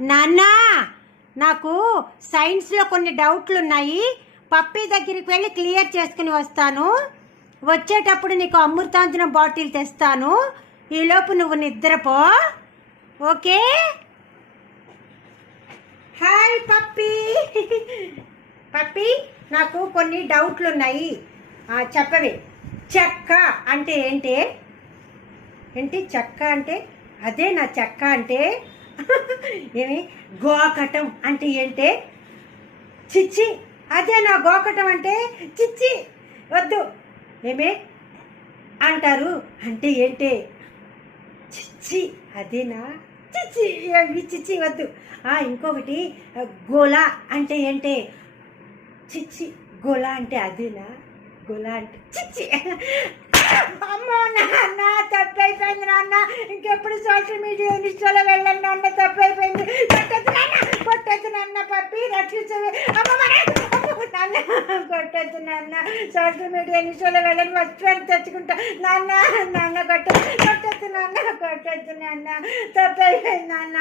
నాన్న, నాకు సైన్స్లో కొన్ని డౌట్లు ఉన్నాయి. పప్పి దగ్గరికి వెళ్ళి క్లియర్ చేసుకుని వస్తాను. వచ్చేటప్పుడు నీకు అమృతాంజనం బాటిల్ తెస్తాను. ఈలోపు నువ్వు నిద్రపో. ఓకే? హాయ్ పప్పి. పప్పి, నాకు కొన్ని డౌట్లు ఉన్నాయి. చెప్పవే. చెక్క అంటే ఏంటి? ఏంటి చెక్క అంటే? అదే నా చెక్క అంటే. ఏమి గోకటం అంటే ఏంటి? చిచ్చి, అదే నా గోకటం అంటే. చిచ్చి వద్దు. ఏమే అంటారు అంటే ఏంటి? చిచ్చి, అదేనా? చిచ్చి, చిచ్చి వద్దు. ఇంకొకటి గోల అంటే ఏంటి? చిచ్చి, గోల అంటే అదేనా? గోల అంటే చిచ్చి. అమ్మో నాన్న, తప్పైపోయింది నాన్న. ఇంకెప్పుడు సోషల్ మీడియా ఇన్స్టాలో వెళ్ళండి నాన్న. తప్పైపోయింది. కొట్టద్దు నాన్న. పప్పి రక్షించవే. నాన్న కొట్టద్దు నాన్న. సోషల్ మీడియా ఇన్స్టాలో వెళ్ళండి. మర్చిపోయి తెచ్చుకుంటా నాన్న. నాన్న కొట్టద్దు నాన్న. కొట్టద్దు నాన్న. తప్పైపోయింది నాన్న.